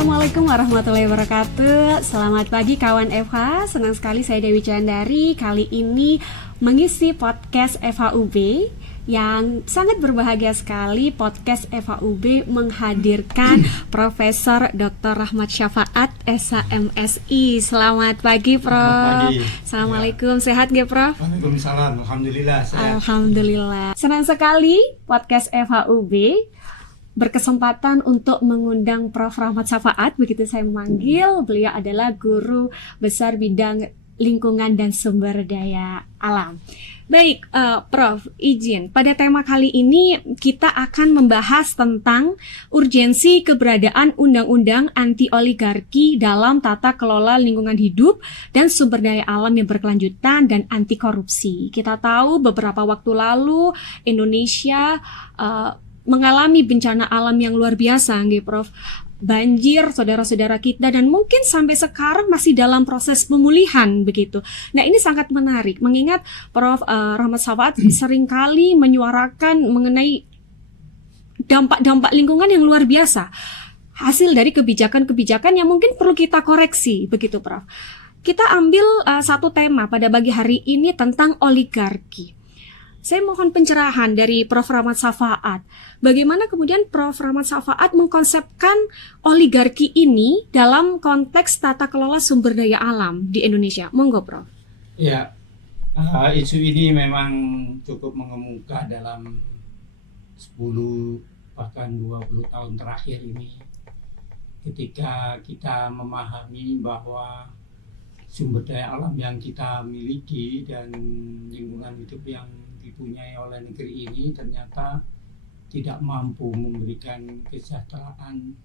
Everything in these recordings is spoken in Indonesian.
Assalamualaikum warahmatullahi wabarakatuh. Selamat pagi kawan FH. Senang sekali saya Dewi Candari kali ini mengisi podcast FHUB yang sangat berbahagia sekali. Podcast FHUB menghadirkan Profesor Dr. Rahmat Syafaat SHMSI. Selamat pagi Prof. Selamat pagi. Assalamualaikum, sehat nggak Prof? Waalaikumsalam, alhamdulillah sehat. Alhamdulillah. Senang sekali podcast FHUB berkesempatan untuk mengundang Prof. Rahmat Syafaat, begitu saya memanggil. Beliau adalah guru besar bidang lingkungan dan sumber daya alam. Baik, Prof, izin. Pada tema kali ini kita akan membahas tentang urgensi keberadaan undang-undang anti-oligarki dalam tata kelola lingkungan hidup dan sumber daya alam yang berkelanjutan dan anti korupsi. Kita tahu beberapa waktu lalu Indonesia mengalami bencana alam yang luar biasa, nggih Prof. Banjir saudara-saudara kita dan mungkin sampai sekarang masih dalam proses pemulihan begitu. Nah, ini sangat menarik mengingat Prof. Rahmat Syafaat seringkali menyuarakan mengenai dampak-dampak lingkungan yang luar biasa. Hasil dari kebijakan-kebijakan yang mungkin perlu kita koreksi begitu, Prof. Kita ambil satu tema pada pagi hari ini tentang oligarki. Saya mohon pencerahan dari Prof. Rahmat Syafaat. Bagaimana kemudian Prof. Rahmat Syafaat mengkonsepkan oligarki ini dalam konteks tata kelola sumber daya alam di Indonesia? Monggo, Prof. Ya, isu ini memang cukup mengemuka dalam 10 bahkan 20 tahun terakhir ini. Ketika kita memahami bahwa sumber daya alam yang kita miliki dan lingkungan hidup yang dipunyai oleh negeri ini ternyata tidak mampu memberikan kesejahteraan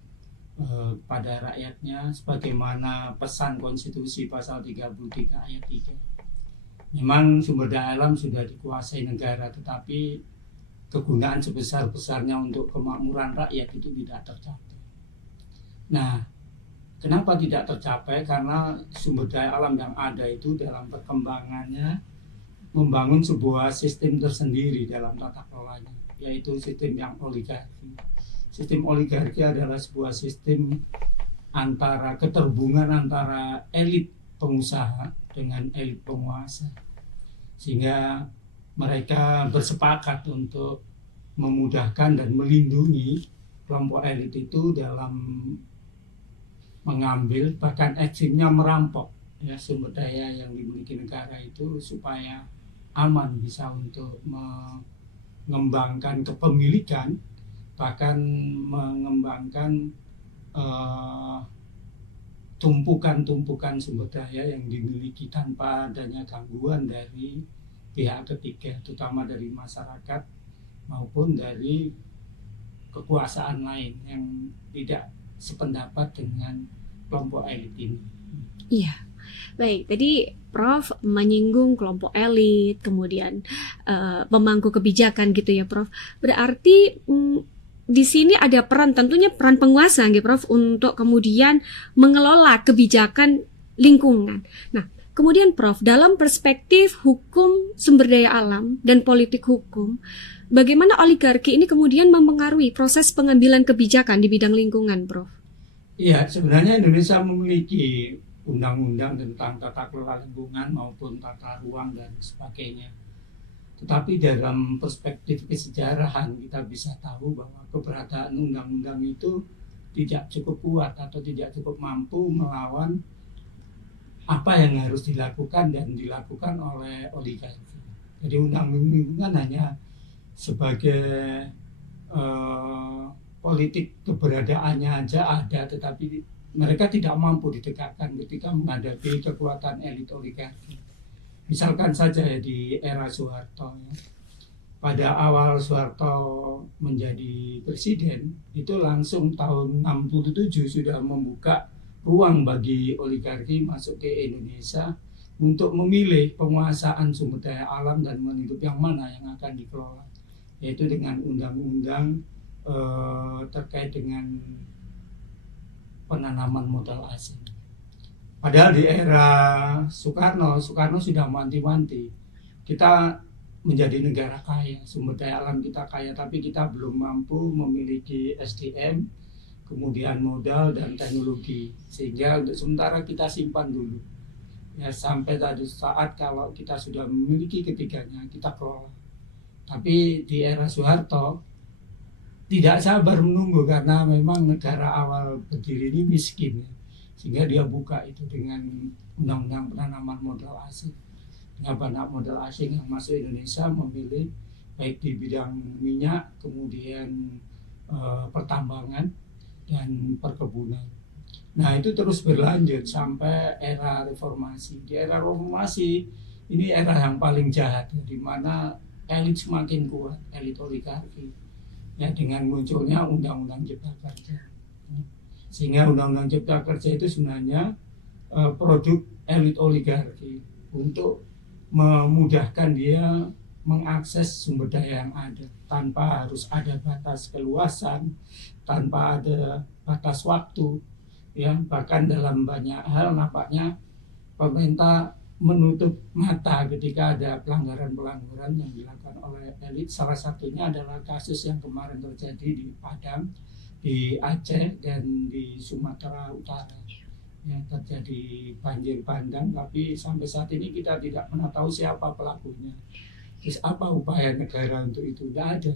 pada rakyatnya sebagaimana pesan konstitusi pasal 33 ayat 3. Memang sumber daya alam sudah dikuasai negara, tetapi kegunaan sebesar-besarnya untuk kemakmuran rakyat itu tidak tercapai. Nah, kenapa tidak tercapai? Karena sumber daya alam yang ada itu dalam perkembangannya membangun sebuah sistem tersendiri dalam tata kelolanya, yaitu sistem yang oligarki. Sistem oligarki adalah sebuah sistem antara keterhubungan antara elit pengusaha dengan elit penguasa, sehingga mereka bersepakat untuk memudahkan dan melindungi kelompok elit itu dalam mengambil, bahkan ekstrimnya merampok ya, sumber daya yang dimiliki negara itu supaya aman bisa untuk mengembangkan kepemilikan, bahkan mengembangkan tumpukan-tumpukan sumber daya yang dimiliki tanpa adanya gangguan dari pihak ketiga, terutama dari masyarakat maupun dari kekuasaan lain yang tidak sependapat dengan kelompok elit ini. Iya. Baik, tadi Prof menyinggung kelompok elit, kemudian pemangku kebijakan gitu ya, Prof. Berarti di sini ada peran, tentunya peran penguasa, gitu, Prof, untuk kemudian mengelola kebijakan lingkungan. Nah, kemudian Prof, dalam perspektif hukum sumber daya alam dan politik hukum, bagaimana oligarki ini kemudian mempengaruhi proses pengambilan kebijakan di bidang lingkungan, Prof? Iya, sebenarnya Indonesia memiliki undang-undang tentang tata kelola lingkungan maupun tata ruang dan sebagainya. Tetapi dalam perspektif kesejarahan kita bisa tahu bahwa keberadaan undang-undang itu tidak cukup kuat atau tidak cukup mampu melawan apa yang harus dilakukan dan dilakukan oleh oligarki. Jadi undang-undang lingkungan hanya sebagai politik keberadaannya aja ada, tetapi mereka tidak mampu ditegakkan ketika menghadapi kekuatan elit oligarki. Misalkan saja ya, di era Soeharto, ya. Pada awal Soeharto menjadi presiden, itu langsung tahun 67 sudah membuka ruang bagi oligarki masuk ke Indonesia untuk memilih penguasaan sumber daya alam dan lingkungan hidup yang mana yang akan dikelola, yaitu dengan undang-undang terkait dengan penanaman modal asing. Padahal di era Soekarno sudah mewanti-wanti, kita menjadi negara kaya, sumber daya alam kita kaya, tapi kita belum mampu memiliki SDM kemudian modal dan teknologi, sehingga untuk sementara kita simpan dulu ya, sampai tadi saat kalau kita sudah memiliki ketiganya kita kelola. Tapi di era Soeharto tidak sabar menunggu, karena memang negara awal berdiri ini miskin ya. Sehingga dia buka itu dengan undang-undang penanaman modal asing. Dengan banyak modal asing yang masuk Indonesia memilih baik di bidang minyak, kemudian pertambangan dan perkebunan. Nah itu terus berlanjut sampai era reformasi. Di era reformasi ini era yang paling jahat, di mana elit semakin kuat, elit oligarki. Ya, dengan munculnya Undang-Undang Cipta Kerja. Sehingga Undang-Undang Cipta Kerja itu sebenarnya produk elit oligarki untuk memudahkan dia mengakses sumber daya yang ada tanpa harus ada batas keluasan, tanpa ada batas waktu. Ya, bahkan dalam banyak hal nampaknya pemerintah menutup mata ketika ada pelanggaran-pelanggaran yang dilakukan oleh elit. Salah satunya adalah kasus yang kemarin terjadi di Padang, di Aceh, dan di Sumatera Utara. Yang terjadi banjir bandang, tapi sampai saat ini kita tidak pernah tahu siapa pelakunya. Terus apa upaya negara untuk itu? Tidak ada.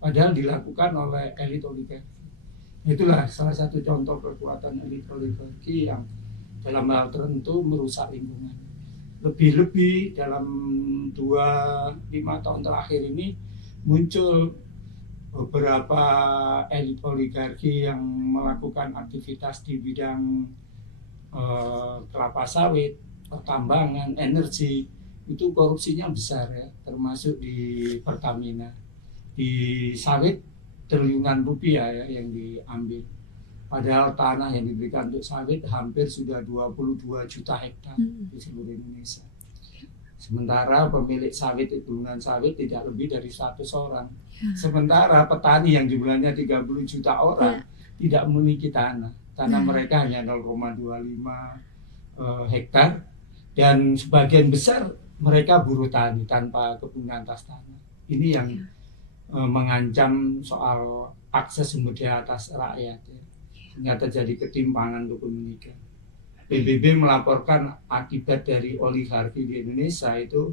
Padahal dilakukan oleh elit oligarki. Itulah salah satu contoh kekuatan elit oligarki yang dalam hal tertentu merusak lingkungan. Lebih-lebih dalam 2-5 tahun terakhir ini muncul beberapa elit oligarki yang melakukan aktivitas di bidang kelapa sawit, pertambangan, energi. Itu korupsinya besar ya, termasuk di Pertamina. Di sawit triliunan rupiah ya yang diambil. Padahal tanah yang diberikan untuk sawit hampir sudah 22 juta hektar di seluruh Indonesia. Sementara pemilik sawit, gunungan sawit tidak lebih dari 100 orang. Sementara petani yang jumlahnya 30 juta orang tidak memiliki tanah. Tanah mereka hanya 0,25 hektar, dan sebagian besar mereka buruh tani tanpa kepunyaan atas tanah. Ini yang mengancam soal akses sumber daya atas rakyat ya. Sehingga terjadi ketimpangan kepemilikan. PBB melaporkan akibat dari oligarki di Indonesia itu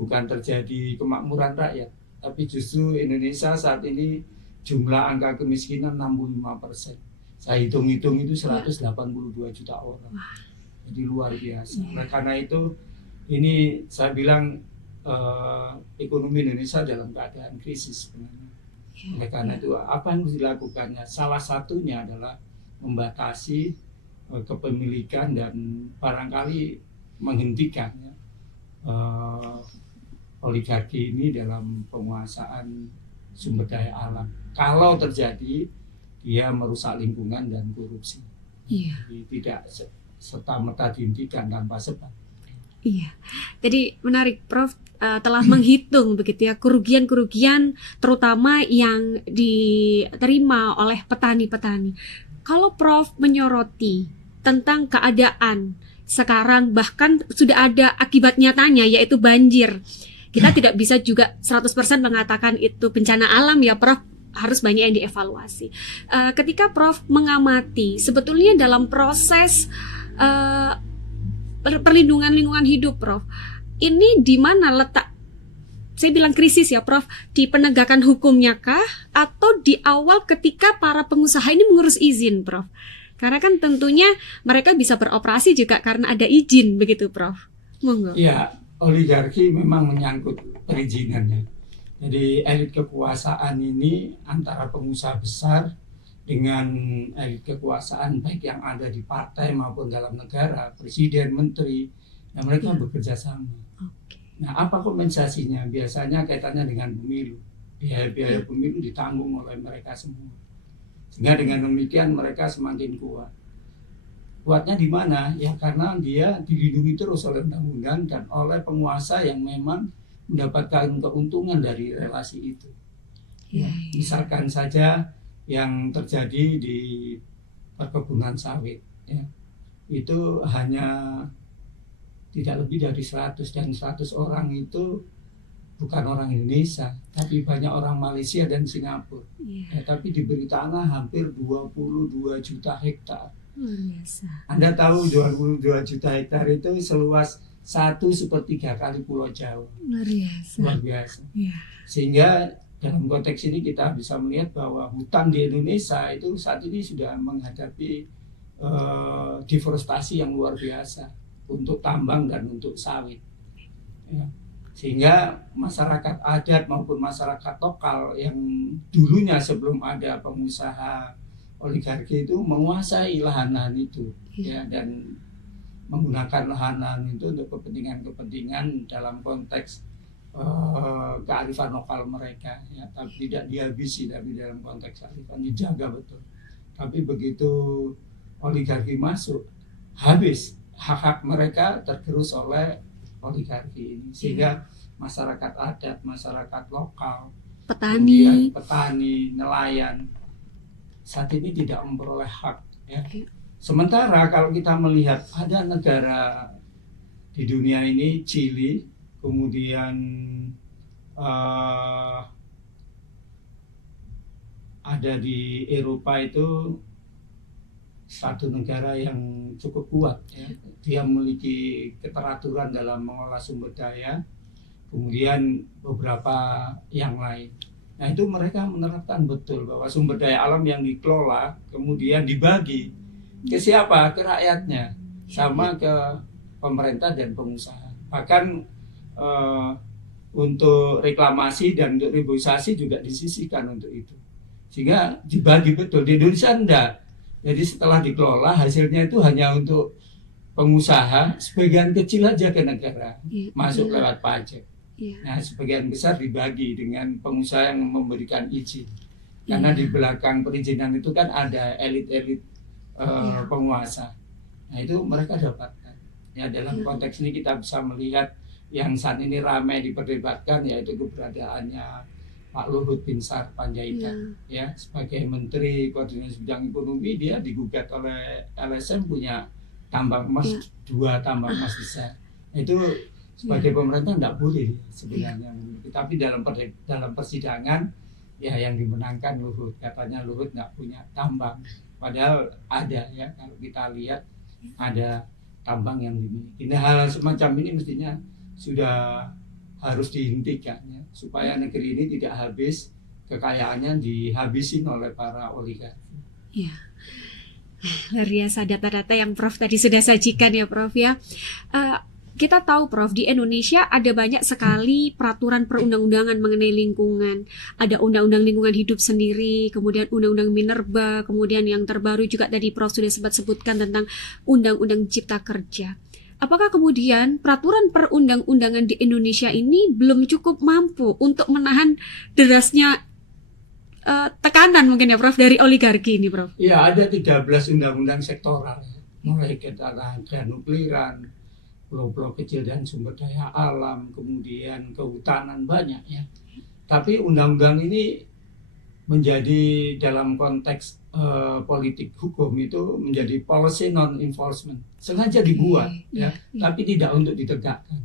bukan terjadi kemakmuran rakyat, tapi justru Indonesia saat ini jumlah angka kemiskinan 65%. Saya hitung-hitung itu 182 juta orang. Jadi luar biasa. Nah, karena itu ini saya bilang ekonomi Indonesia dalam keadaan krisis sebenarnya. Oleh karena itu apa yang harus dilakukannya? Salah satunya adalah membatasi kepemilikan dan barangkali menghentikan oligarki ini dalam penguasaan sumber daya alam. Kalau terjadi dia merusak lingkungan dan korupsi. Jadi tidak serta-merta dihentikan tanpa sebab. Iya, jadi menarik Prof telah menghitung begitu ya kerugian-kerugian terutama yang diterima oleh petani-petani. Kalau Prof menyoroti tentang keadaan sekarang, bahkan sudah ada akibat nyatanya yaitu banjir. Kita tidak bisa juga 100% mengatakan itu bencana alam ya Prof, harus banyak yang dievaluasi. Ketika Prof mengamati sebetulnya dalam proses perlindungan lingkungan hidup Prof, ini di mana letak, saya bilang krisis ya Prof, di penegakan hukumnya kah atau di awal ketika para pengusaha ini mengurus izin Prof? Karena kan tentunya mereka bisa beroperasi juga karena ada izin begitu Prof. Monggo. Iya, oligarki memang menyangkut perizinannya. Jadi elit kekuasaan ini antara pengusaha besar dengan elit kekuasaan baik yang ada di partai maupun dalam negara, presiden, menteri, nah mereka bekerja sama. Nah, apa kompensasinya? Biasanya kaitannya dengan pemilu. Biaya pemilu ditanggung oleh mereka semua. Sehingga dengan demikian mereka semakin kuat. Kuatnya di mana? Ya karena dia dilindungi terus oleh undang-undang dan oleh penguasa yang memang mendapatkan keuntungan dari relasi itu. Ya, misalkan saja yang terjadi di perkebunan sawit, ya, itu hanya tidak lebih dari 100 dan 100 orang itu bukan orang Indonesia, tapi banyak orang Malaysia dan Singapura. Iya. Tapi diberi tanah hampir 22 juta hektar. Luar biasa. Anda tahu 22 juta hektar itu seluas 1/3 kali Pulau Jawa. Luar biasa. Luar biasa. Iya. Sehingga dalam konteks ini kita bisa melihat bahwa hutan di Indonesia itu saat ini sudah menghadapi deforestasi yang luar biasa untuk tambang dan untuk sawit. Ya. Sehingga masyarakat adat maupun masyarakat lokal yang dulunya sebelum ada pengusaha oligarki itu menguasai lahan-lahan itu, ya, dan menggunakan lahan-lahan itu untuk kepentingan-kepentingan dalam konteks kearifan lokal mereka, ya, tapi tidak dihabisi, tapi dalam konteks kearifan dijaga betul. Tapi begitu oligarki masuk, habis hak-hak mereka tergerus oleh oligarki ini, sehingga masyarakat adat, masyarakat lokal, Petani, petani, nelayan saat ini tidak memperoleh hak, ya. Iya. Sementara kalau kita melihat ada negara di dunia ini, Chili, kemudian ada di Eropa itu satu negara yang cukup kuat, ya. Dia memiliki keteraturan dalam mengelola sumber daya, kemudian beberapa yang lain. Nah, itu mereka menerapkan betul bahwa sumber daya alam yang dikelola kemudian dibagi ke siapa? Ke rakyatnya, sama ke pemerintah dan pengusaha. Bahkan untuk reklamasi dan untuk reboisasi juga disisihkan untuk itu, sehingga dibagi betul. Di Indonesia enggak. Jadi setelah dikelola hasilnya itu hanya untuk pengusaha, sebagian kecil aja ke negara, masuk lewat pajak. Nah, sebagian besar dibagi dengan pengusaha yang memberikan izin. Karena di belakang perizinan itu kan ada elit-elit penguasa. Nah, itu mereka dapatkan. Ya, dalam konteks ini kita bisa melihat yang saat ini ramai diperdebatkan, yaitu keberadaannya Pak Luhut Binsar Panjaitan, ya, sebagai Menteri Koordinasi Bidang Ekonomi. Dia digugat oleh LSM punya tambang emas, 2 tambang emas besar. Itu sebagai pemerintah tidak boleh sebenarnya. Tapi dalam persidangan, ya, yang dimenangkan Luhut. Katanya Luhut nggak punya tambang, padahal ada, ya, kalau kita lihat ada tambang yang dimiliki. Nah, hal semacam ini mestinya sudah harus dihentikan, ya, supaya negeri ini tidak habis kekayaannya dihabisin oleh para oligarki. Iya. Luar biasa data-data yang Prof tadi sudah sajikan, ya Prof, ya. Kita tahu, Prof, di Indonesia ada banyak sekali peraturan perundang-undangan mengenai lingkungan. Ada undang-undang lingkungan hidup sendiri, kemudian undang-undang minerba, kemudian yang terbaru juga tadi Prof sudah sempat sebutkan tentang undang-undang cipta kerja. Apakah kemudian peraturan perundang-undangan di Indonesia ini belum cukup mampu untuk menahan derasnya tekanan mungkin, ya Prof, dari oligarki ini, Prof? Ya, ada 13 undang-undang sektoral, mulai ketahanan nukliran, pulau-pulau kecil dan sumber daya alam, kemudian kehutanan, banyak, ya. Tapi undang-undang ini menjadi dalam konteks politik hukum itu menjadi policy non-enforcement, sengaja dibuat, ya, tapi tidak untuk ditegakkan.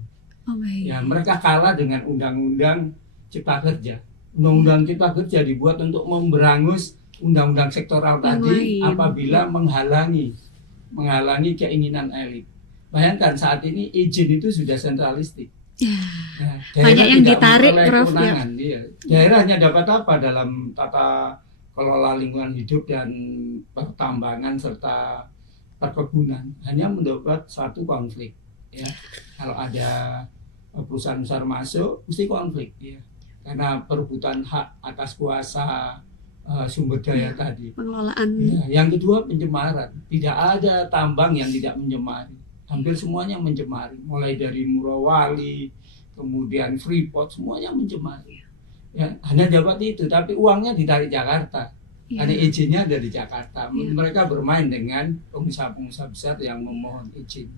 Ya, mereka kalah dengan undang-undang cipta kerja. Undang-undang cipta kerja dibuat untuk memberangus undang-undang sektoral tadi apabila menghalangi keinginan elit. Bayangkan saat ini izin itu sudah sentralistik. Nah, banyak yang ditarik, Prof, ya. Daerah hanya dapat apa dalam tata kelola lingkungan hidup dan pertambangan serta perkebunan? Hanya mendapat suatu konflik, ya. Kalau ada perusahaan besar masuk, mesti konflik, ya. Karena perebutan hak atas kuasa sumber daya tadi. Pengelolaan. Ya, yang kedua, pencemaran. Tidak ada tambang yang tidak mencemari. Hampir semuanya mencemari, mulai dari Murawali, kemudian Freeport, semuanya mencemari. Ya, hanya dapat itu, tapi uangnya ditarik Jakarta. Karena izinnya ada di Jakarta. Mereka bermain dengan pengusaha-pengusaha besar yang memohon izin.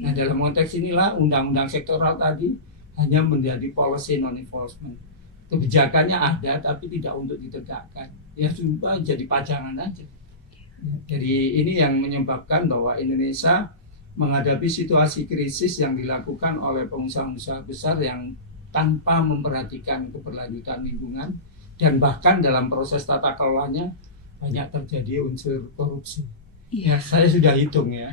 Nah, dalam konteks inilah undang-undang sektoral tadi hanya menjadi policy non-enforcement. Kebijakannya ada, tapi tidak untuk ditegakkan. Ya, cuma jadi pajangan aja. Jadi ini yang menyebabkan bahwa Indonesia menghadapi situasi krisis yang dilakukan oleh pengusaha-pengusaha besar yang tanpa memperhatikan keberlanjutan lingkungan, dan bahkan dalam proses tata kelolanya banyak terjadi unsur korupsi. Ya, saya sudah hitung ya,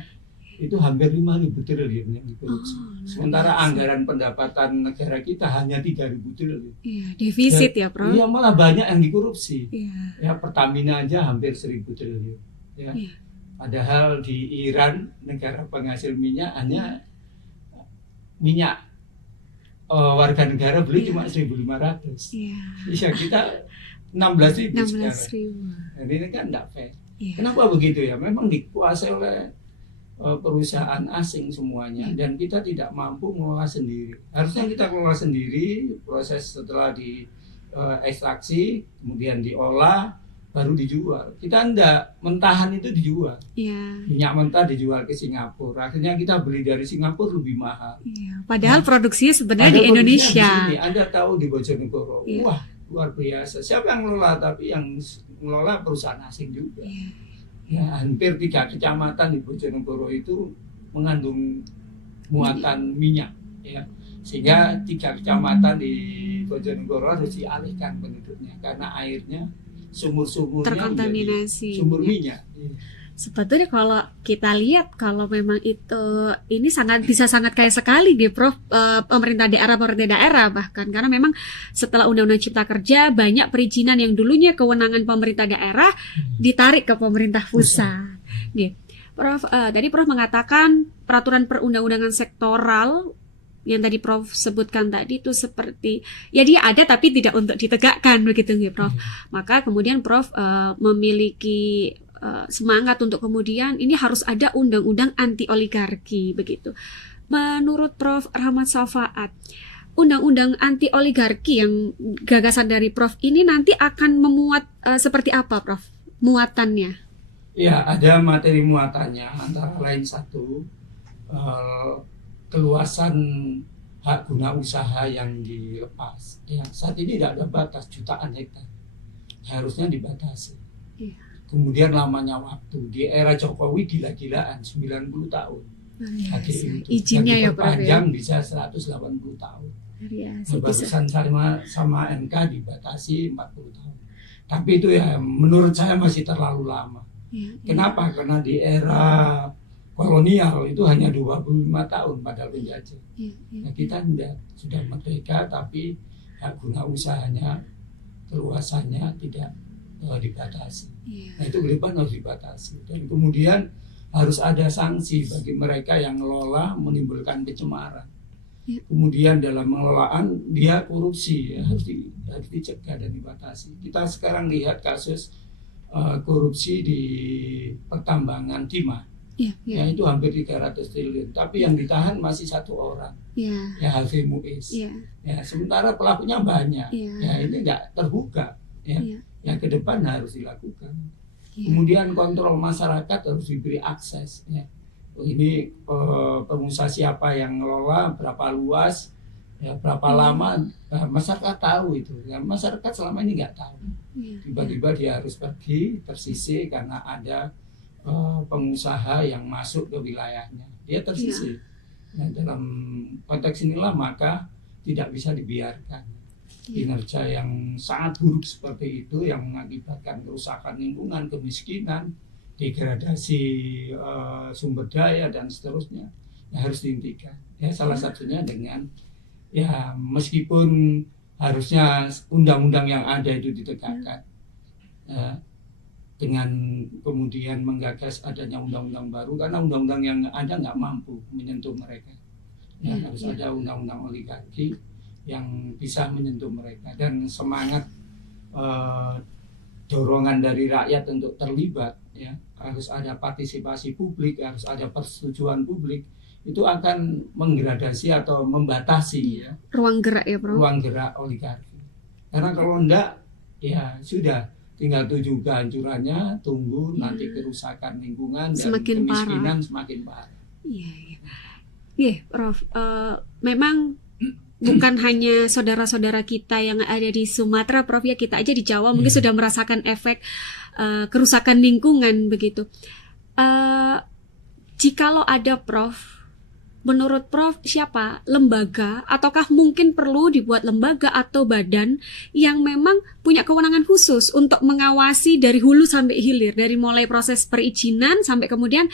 itu hampir 5.000 triliun yang dikorupsi. Sementara anggaran pendapatan negara kita hanya 3.000 triliun. Iya, defisit ya, Prof. Iya, malah banyak yang dikorupsi. Iya. Ya, Pertamina aja hampir 1.000 triliun. Ya. Iya. Padahal di Iran, negara penghasil minyak, hanya minyak warga negara beli cuma 1.500. Iya. Bisa kita 16.000 sekarang. 16.000. Jadi ini kan tidak fair. Iya. Kenapa begitu ya? Memang dikuasai oleh perusahaan asing semuanya, dan kita tidak mampu mengelola sendiri. Harusnya kita kelola sendiri, proses setelah di ekstraksi, kemudian diolah, baru dijual. Kita enggak, mentahan itu dijual. Iya. Minyak mentah dijual ke Singapura. Akhirnya kita beli dari Singapura lebih mahal. Iya. Padahal produksinya sebenarnya di Indonesia. Di sini. Anda tahu di Bojonegoro. Iya. Wah, luar biasa. Siapa yang mengelola? Tapi yang mengelola perusahaan asing juga. Iya. Ya, hampir 3 kecamatan di Bojonegoro itu mengandung muatan minyak, ya. Sehingga 3 kecamatan di Bojonegoro harus dialihkan penduduknya karena airnya, sumur-sumurnya Terkontaminasi. sumur minyak. Sebetulnya kalau kita lihat, kalau memang itu ini bisa sangat kaya sekali di Prof, pemerintah daerah bahkan, karena memang setelah Undang-Undang Cipta Kerja banyak perizinan yang dulunya kewenangan pemerintah daerah ditarik ke pemerintah pusat. Gitu. Prof, tadi Prof mengatakan peraturan perundang-undangan sektoral yang tadi Prof sebutkan tadi itu seperti ya dia ada tapi tidak untuk ditegakkan begitu ya Prof. Maka kemudian Prof memiliki semangat untuk kemudian ini harus ada undang-undang anti oligarki begitu. Menurut Prof Rahmat Safaat, undang-undang anti oligarki yang gagasan dari Prof ini nanti akan memuat seperti apa Prof? Muatannya? Ya, ada materi muatannya, antara lain satu, keluasan hak guna usaha yang dilepas. Ya, saat ini tidak ada batas, jutaan hektar. Harusnya dibatasi. Iya. Kemudian lamanya waktu, di era Jokowi gila-gilaan 90 tahun. HGI itu. Izinnya ya Prof ya. Panjang bisa 180 tahun. Biasa, Barusan sama MK dibatasi 40 tahun. Tapi itu ya menurut saya masih terlalu lama. Ya, Kenapa? Karena di era kolonial itu hanya 25 tahun pada penjajah. Nah, kita tidak, sudah merdeka tapi hak guna usahanya, keluasannya tidak dibatasi. Nah, itu ke depan harus dibatasi. Dan kemudian harus ada sanksi bagi mereka yang ngelola menimbulkan pencemaran. Kemudian dalam pengelolaan dia korupsi, ya, harus dicegah dan dibatasi. Kita sekarang lihat kasus korupsi di pertambangan timah. Ya, itu hampir 300 triliun. Tapi yang ditahan masih 1 orang. Ya, Harvey Muiz. Ya, sementara pelakunya banyak. Ya, ini tidak terbuka. Ya. Yang ke depan harus dilakukan. Kemudian kontrol masyarakat harus diberi akses. Ya. Ini pengusaha siapa yang ngelola, berapa luas, ya, berapa lama, masyarakat tahu itu. Ya, masyarakat selama ini nggak tahu. Tiba-tiba dia harus pergi tersisih karena ada pengusaha yang masuk ke wilayahnya. Dia tersisih. Nah, dalam konteks inilah maka tidak bisa dibiarkan. Kinerja yang sangat buruk seperti itu yang mengakibatkan kerusakan lingkungan, kemiskinan, degradasi sumber daya dan seterusnya, ya harus dihentikan. Ya, salah satunya dengan ya meskipun harusnya undang-undang yang ada itu ditegakkan, dengan kemudian menggagas adanya undang-undang baru karena undang-undang yang ada nggak mampu menyentuh mereka. Ya, harus ada undang-undang oligarki yang bisa menyentuh mereka, dan semangat dorongan dari rakyat untuk terlibat, ya, harus ada partisipasi publik, harus ada persetujuan publik, itu akan menggradasi atau membatasi ya ruang gerak ya Bro. Ruang gerak oligarki. Karena kalau enggak ya sudah, tinggal tuju kehancurannya, tunggu nanti kerusakan lingkungan dan semakin kemiskinan parah. Semakin parah. Iya, Prof. Memang bukan hanya saudara-saudara kita yang ada di Sumatera, Prof, ya, kita aja di Jawa mungkin sudah merasakan efek kerusakan lingkungan begitu. Jikalau ada Prof menurut Prof siapa lembaga ataukah mungkin perlu dibuat lembaga atau badan yang memang punya kewenangan khusus untuk mengawasi dari hulu sampai hilir, dari mulai proses perizinan sampai kemudian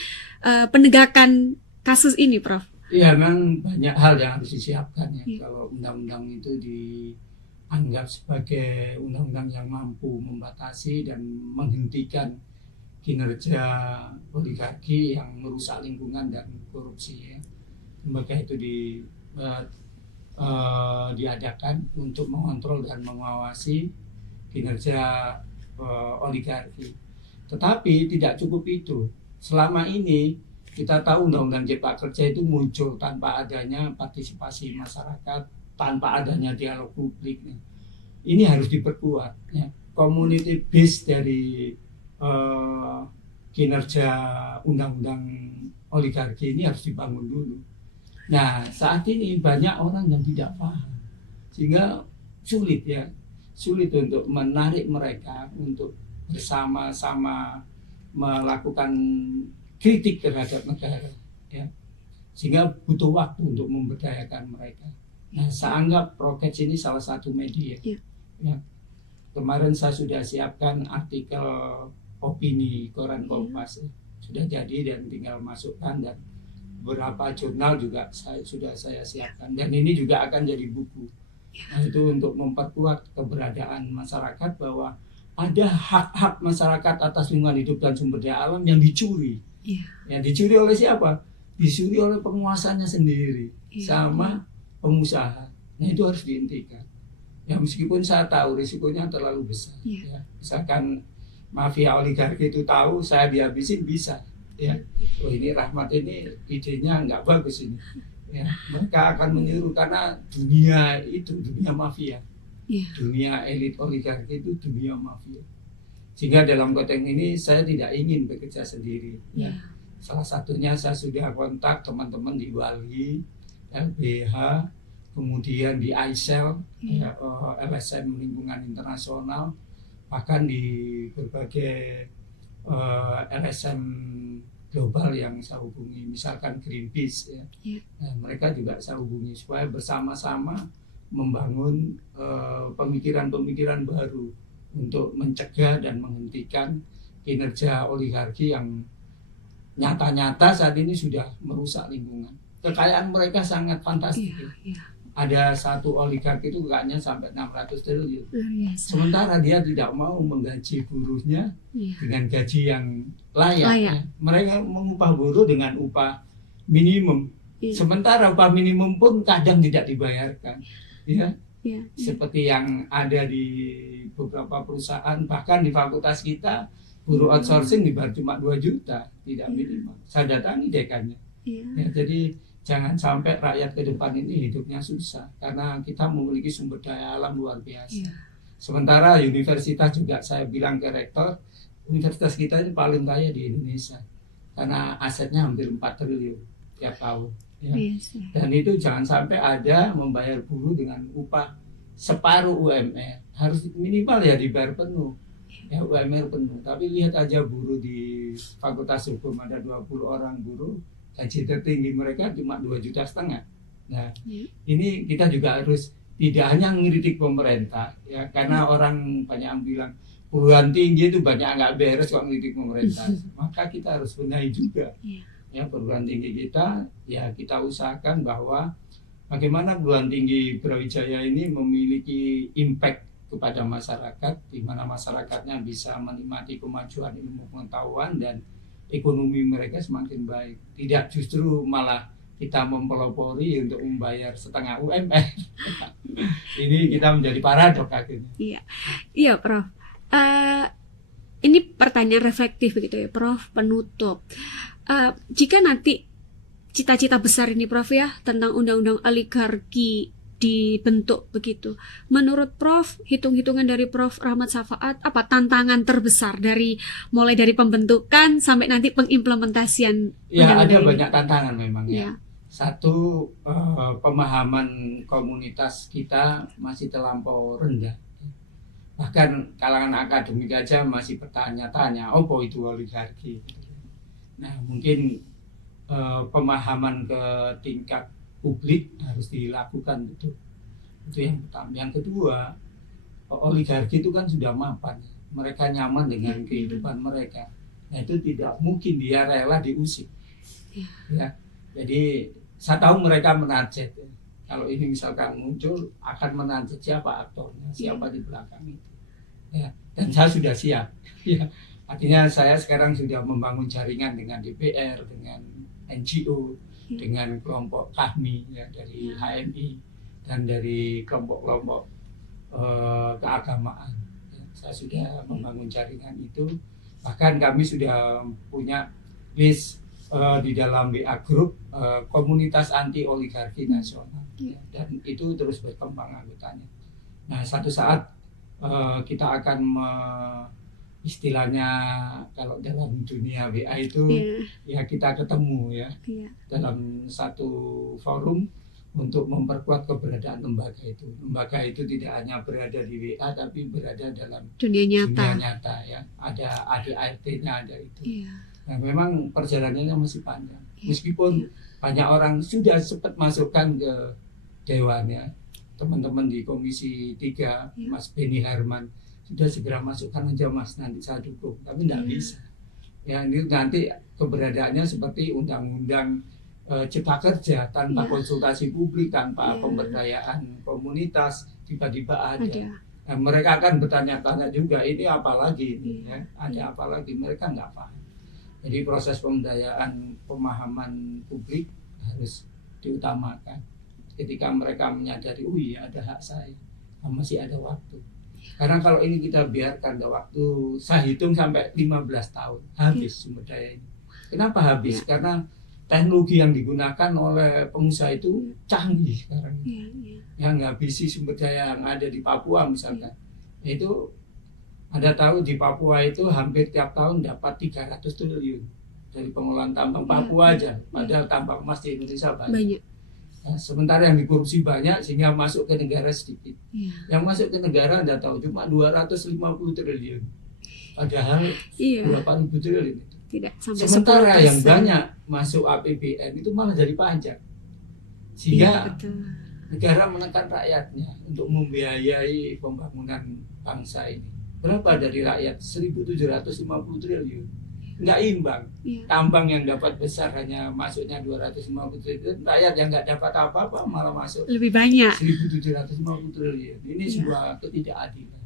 penegakan kasus ini, Prof? Iya, memang banyak hal yang harus disiapkan ya. Kalau undang-undang itu dianggap sebagai undang-undang yang mampu membatasi dan menghentikan kinerja oligarki yang merusak lingkungan dan korupsi ya. Lembaga itu diadakan untuk mengontrol dan mengawasi kinerja oligarki. Tetapi tidak cukup itu. Selama ini kita tahu Undang-Undang Cipta Kerja itu muncul tanpa adanya partisipasi masyarakat, tanpa adanya dialog publik. Ini harus diperkuat. Ya. Community base dari kinerja undang-undang oligarki ini harus dibangun dulu. Nah, saat ini banyak orang yang tidak paham, sehingga sulit untuk menarik mereka untuk bersama-sama melakukan kritik terhadap negara, ya. Sehingga butuh waktu untuk memberdayakan mereka. Nah, saya anggap Prokes ini salah satu media. Ya. Kemarin saya sudah siapkan artikel opini koran Kompas, sudah jadi dan tinggal masukkan, dan beberapa jurnal juga sudah saya siapkan, dan ini juga akan jadi buku. Nah, itu untuk memperkuat keberadaan masyarakat bahwa ada hak-hak masyarakat atas lingkungan hidup dan sumber daya alam yang dicuri. Yang dicuri oleh siapa? Dicuri oleh penguasanya sendiri sama pengusaha. Nah, itu harus dihentikan. Ya, meskipun saya tahu risikonya terlalu besar. Ya, misalkan mafia oligarki itu tahu saya dihabisin bisa, ya. Oh, ini Rahmat ini idenya nggak bagus ini. Ya, mereka akan meniru karena dunia itu dunia mafia. Dunia elit oligarki itu dunia mafia. Sehingga dalam konteks ini saya tidak ingin bekerja sendiri. Ya. Salah satunya saya sudah kontak teman-teman di Walhi, LBH, kemudian di ISEL, ya, LSM Lingkungan Internasional, bahkan di berbagai LSM global yang saya hubungi, misalkan Greenpeace, ya. Nah, mereka juga saya hubungi supaya bersama-sama membangun pemikiran-pemikiran baru untuk mencegah dan menghentikan kinerja oligarki yang nyata-nyata saat ini sudah merusak lingkungan. Kekayaan mereka sangat fantastis. Ada satu oligarki itu kayaknya sampai 600 triliun. Sementara dia tidak mau menggaji buruhnya dengan gaji yang layak. Ya. Mereka mengupah buruh dengan upah minimum. Sementara upah minimum pun kadang tidak dibayarkan. Ya. Seperti yang ada di beberapa perusahaan, bahkan di fakultas kita buruh outsourcing dibayar cuma 2 juta, tidak minimal. Saya datangi dekannya. Ya, jadi jangan sampai rakyat ke depan ini hidupnya susah karena kita memiliki sumber daya alam luar biasa. Sementara universitas juga, saya bilang ke rektor, universitas kita ini paling kaya di Indonesia karena asetnya hampir 4 triliun tiap tahun. Ya. Dan itu jangan sampai ada membayar buruh dengan upah separuh UMR, harus minimal ya dibayar penuh. Ya, UMR penuh. Tapi lihat aja buruh di Fakultas Hukum, ada 20 orang buruh, gaji tertinggi mereka cuma 2,5 juta. Nah, ini kita juga harus tidak hanya ngiritik pemerintah, ya, karena orang banyak yang bilang perguruan tinggi itu banyak nggak beres kok ngiritik pemerintah. Maka kita harus benahi juga, ya, perguruan tinggi kita. Ya, kita usahakan bahwa bagaimana perguruan tinggi Brawijaya ini memiliki impact kepada masyarakat, di mana masyarakatnya bisa menikmati kemajuan ilmu pengetahuan dan ekonomi mereka semakin baik. Tidak justru malah kita mempelopori untuk membayar setengah UMR. Ini kita menjadi paradok akhirnya. Iya, Prof. Ini pertanyaan reflektif begitu ya, Prof, penutup. Jika nanti cita-cita besar ini, Prof, ya, tentang undang-undang oligarki dibentuk begitu, menurut Prof, hitung-hitungan dari Prof Rahmat Safaat, apa tantangan terbesar mulai dari pembentukan sampai nanti pengimplementasian? Ya, ada banyak tantangan memang ya. Satu, pemahaman komunitas kita masih terlampau rendah. Bahkan kalangan akademik aja masih bertanya-tanya, apa itu oligarki? Nah, mungkin pemahaman ke tingkat publik harus dilakukan betul. Itu yang pertama. Yang kedua, oligarki itu kan sudah mapan, mereka nyaman dengan kehidupan mereka. Nah itu tidak mungkin dia rela diusik. Ya, jadi saya tahu mereka menarget. Kalau ini misalkan muncul akan menarget siapa aktornya, siapa di belakang itu. Ya, dan saya sudah siap. Ya, artinya saya sekarang sudah membangun jaringan dengan DPR, dengan NGO, dengan kelompok KAHMI ya, dari HMI dan dari kelompok-kelompok keagamaan. Ya, saya sudah membangun jaringan itu. Bahkan kami sudah punya list di dalam WA Group komunitas anti oligarki nasional ya, dan itu terus berkembang anggotanya. Nah satu saat kita akan istilahnya kalau dalam dunia WA itu ya kita ketemu ya dalam satu forum untuk memperkuat keberadaan lembaga itu. Lembaga itu tidak hanya berada di WA tapi berada dalam dunia nyata ya. Ada ADART-nya, ada itu. Nah, memang perjalanannya masih panjang. Meskipun banyak orang sudah sempat masukkan ke dewannya, teman-teman di Komisi 3, Mas Beni Harman sudah segera masukkan aja Mas, nanti saya dukung. Tapi tidak bisa. Ya, ini nanti keberadaannya seperti undang-undang Cipta Kerja tanpa konsultasi publik, tanpa pemberdayaan komunitas, tiba-tiba ada. Nah, mereka akan bertanya-tanya juga, ini apa lagi ini? Ya? Ada apa lagi? Mereka nggak paham. Jadi proses pemberdayaan pemahaman publik harus diutamakan. Ketika mereka menyadari, iya ada hak saya, masih ada waktu. Karena kalau ini kita biarkan ada waktu, saya hitung sampai 15 tahun habis sumber daya ini. Kenapa habis? Karena teknologi yang digunakan oleh pengusaha itu canggih sekarang. Yang ngabisi sumber daya yang ada di Papua misalkan. Itu Anda tahu di Papua itu hampir tiap tahun dapat 300 triliun dari pengelolaan tambang Papua aja. Padahal tambang emas di Indonesia banyak. Nah, sementara yang dikorupsi banyak sehingga masuk ke negara sedikit. Yang masuk ke negara Anda tahu cuma 250 triliun. Padahal 8.000 triliun itu. Tidak sampai sementara yang banyak masuk APBN itu malah dari pajak. Sehingga negara menekan rakyatnya untuk membiayai pembangunan bangsa ini. Berapa dari rakyat? 1.750 triliun. Nggak imbang. Tambang yang dapat besar hanya masuknya 250 triliun. Rakyat yang nggak dapat apa-apa malah masuk lebih banyak. 1.750 triliun. Ini sebuah ketidakadilan.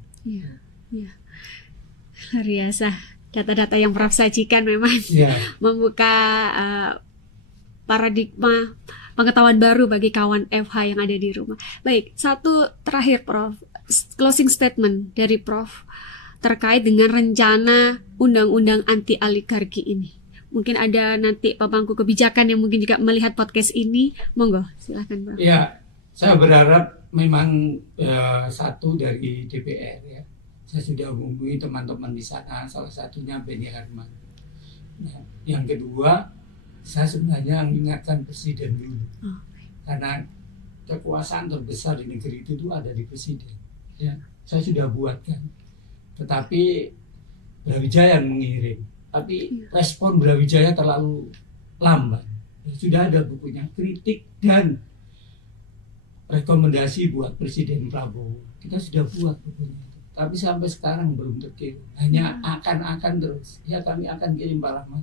Luar biasa. Data-data yang Prof sajikan memang membuka paradigma pengetahuan baru bagi kawan FH yang ada di rumah. Baik, satu terakhir Prof, closing statement dari Prof terkait dengan rencana undang-undang anti oligarki ini. Mungkin ada nanti pemangku kebijakan yang mungkin juga melihat podcast ini, monggo silakan Prof. Ya, saya berharap memang satu dari DPR ya. Saya sudah menghubungi teman-teman di sana, salah satunya Beni Harman. Nah, yang kedua, saya sebenarnya mengingatkan Presiden dulu. Karena kekuasaan terbesar di negeri itu ada di Presiden. Ya, saya sudah buatkan. Tetapi Brawijaya yang mengirim. Tapi respon Brawijaya terlalu lambat. Sudah ada bukunya, kritik dan rekomendasi buat Presiden Prabowo. Kita sudah buat bukunya. Tapi sampai sekarang belum terkirim. Hanya akan terus. Ya kami akan kirim Pak Rahmat.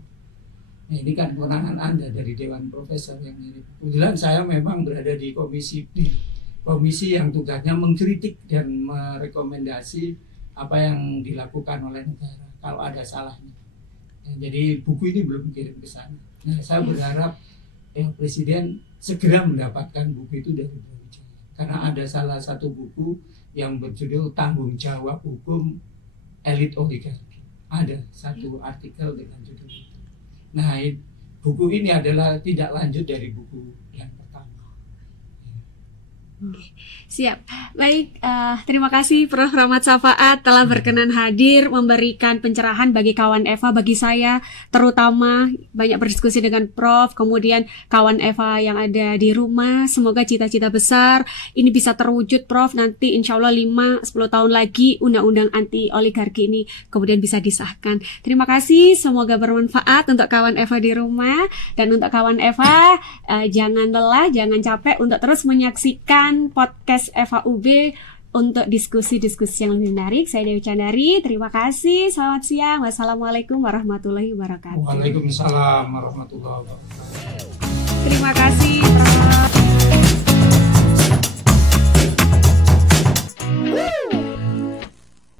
Nah, ini kan kewenangan Anda dari Dewan Profesor yang ngirim. Kebetulan saya memang berada di Komisi B. Komisi yang tugasnya mengkritik dan merekomendasi apa yang dilakukan oleh negara. Kalau ada salahnya. Nah, jadi buku ini belum kirim ke sana. Nah, saya berharap Presiden segera mendapatkan buku itu dari Brawijaya. Karena ada salah satu buku yang berjudul Tanggung Jawab Hukum Elit Oligarki. Ada satu artikel dengan judul itu. Nah, buku ini adalah tidak lanjut dari buku yang pertama. Siap. Baik, terima kasih Prof. Rahmat Safaat telah berkenan hadir memberikan pencerahan bagi kawan Eva, bagi saya terutama banyak berdiskusi dengan Prof, kemudian kawan Eva yang ada di rumah. Semoga cita-cita besar ini bisa terwujud Prof, nanti insya Allah 5-10 tahun lagi undang-undang anti oligarki ini kemudian bisa disahkan. Terima kasih, semoga bermanfaat untuk kawan Eva di rumah. Dan untuk kawan Eva, jangan lelah, jangan capek untuk terus menyaksikan podcast Eva UB untuk diskusi-diskusi yang lebih menarik. Saya Dewi Chandari, terima kasih. Selamat siang. Wassalamualaikum warahmatullahi wabarakatuh. Waalaikumsalam warahmatullahi wabarakatuh. Terima kasih.